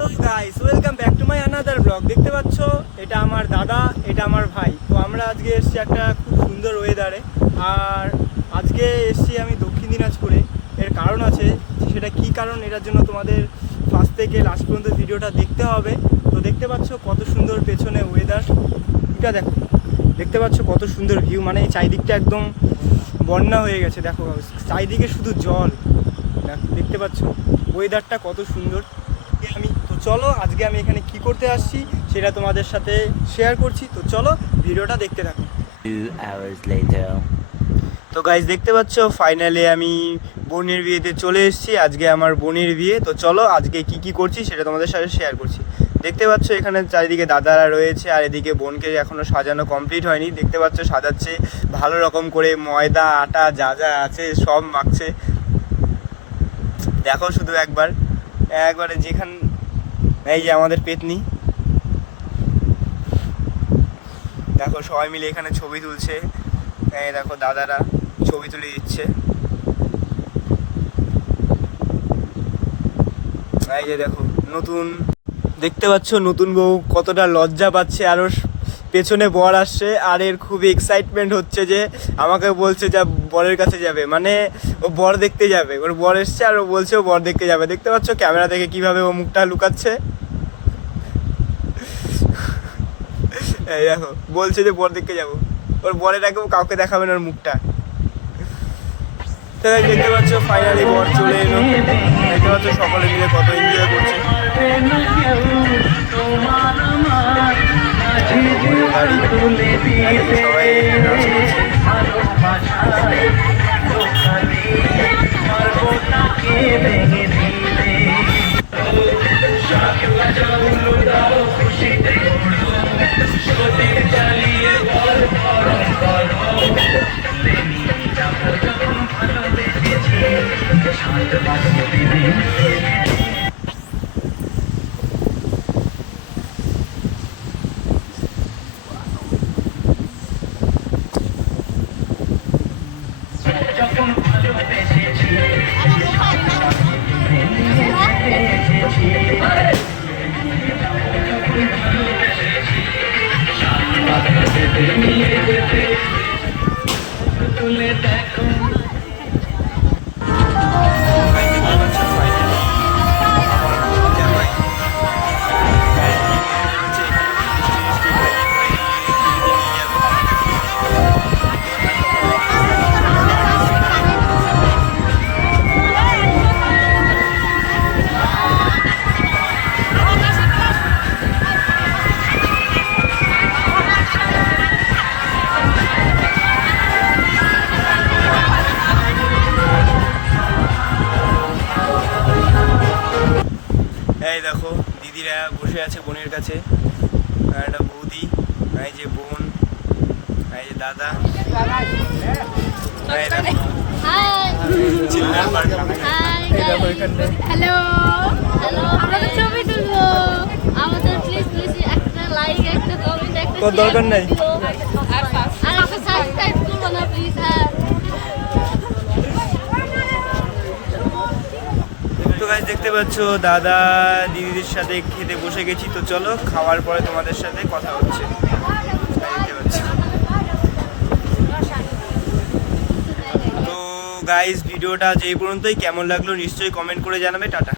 Guys welcome back to my another blog দেখতে পাচ্ছ, এটা আমার দাদা, এটা আমার ভাই। তো আমরা আজকে এসেছি একটা খুব সুন্দর ওয়েদারে আর আজকে এসেছি আমি দক্ষিণ দিনাজপুরে। এর কারণ আছে সেটা কি কারণ, এটার জন্য তোমাদের ফার্স্ট থেকে লাস্ট পর্যন্ত ভিডিওটা দেখতে হবে। তো দেখতে পাচ্ছ কত সুন্দর পেছনে ওয়েদার এটা দেখো, দেখতে পাচ্ছ কত সুন্দর ভিউ মানে চারিদিকটা একদম বন্যা হয়ে গেছে। দেখো, চারিদিকে শুধু জল। দেখ- দেখতে পাচ্ছ ওয়েদারটা কত সুন্দর। আমি চলো আজকে আমি এখানে কি করতে আসছি সেটা তোমাদের সাথে শেয়ার করছি। তো চলো ভিডিওটা দেখতে থাকো. তো গাইজ দেখতে পাচ্ছ ফাইনালি আমি বোনের বিয়েতে চলে এসেছি। আজকে আমার বোনের বিয়ে। তো চলো আজকে কি কি করছি সেটা তোমাদের সাথে শেয়ার করছি। দেখতে পাচ্ছ এখানে চারিদিকে দাদারা রয়েছে আর এদিকে বোনকে এখনও সাজানো কমপ্লিট হয়নি। দেখতে পাচ্ছ সাজাচ্ছে ভালো রকম করে ময়দা আটা যা যা আছে সব মাখছে। দেখো শুধু একবার। একবারে যেখান এই যে আমাদের পেতনি। দেখো, সবাই মিলে এখানে ছবি তুলছে। এই দেখো, দাদারা ছবি তুলে দিচ্ছে। এই যে দেখো, নতুন দেখতে পাচ্ছ, নতুন বউ কতটা লজ্জা পাচ্ছে আরও পেছনে বর আসছে, আর এর খুব এক্সাইটমেন্ট হচ্ছে যে আমাকে বলছে যা বরের কাছে যাবে। মানে ও বর দেখতে যাবে। ওর বর এসছে, আর ও বলছে ও বর দেখতে যাবে। দেখতে পাচ্ছ ক্যামেরা থেকে কীভাবে ও মুখটা লুকাচ্ছে? এই দেখো, বলছে যে বর দেখতে যাব। ওর বরের আগেও কাউকে দেখাবে না ওর মুখটা। তো দেখতে পাচ্ছ ফাইনালি বর চলে এলো। দেখতে পাচ্ছ সকলে মিলে কত এনজয় করছে। এই দেখো দিদিরা বসে আছে বোনের কাছে। আর একটা বৌদি আর এই যে বোন আর এই যে দাদা। হ্যালো হ্যালো আমরা তো ছবি তুলবো। আমাদের প্লিজ প্লিজ একটা লাইক একটা কমেন্ট একটা তোর দরকার নাই। আর একটা সাবস্ক্রাইব করো না প্লিজ হ্যাঁ তো গাছ দেখতে পাচ্ছ? দাদা, দিদিদের সাথে খেতে বসে গেছি। তো চলো, খাওয়ার পরে তোমাদের সাথে কথা হচ্ছে। তো গাইস ভিডিওটা যে পর্যন্তই, কেমন লাগল নিশ্চয়ই কমেন্ট করে জানাবে। টাটা।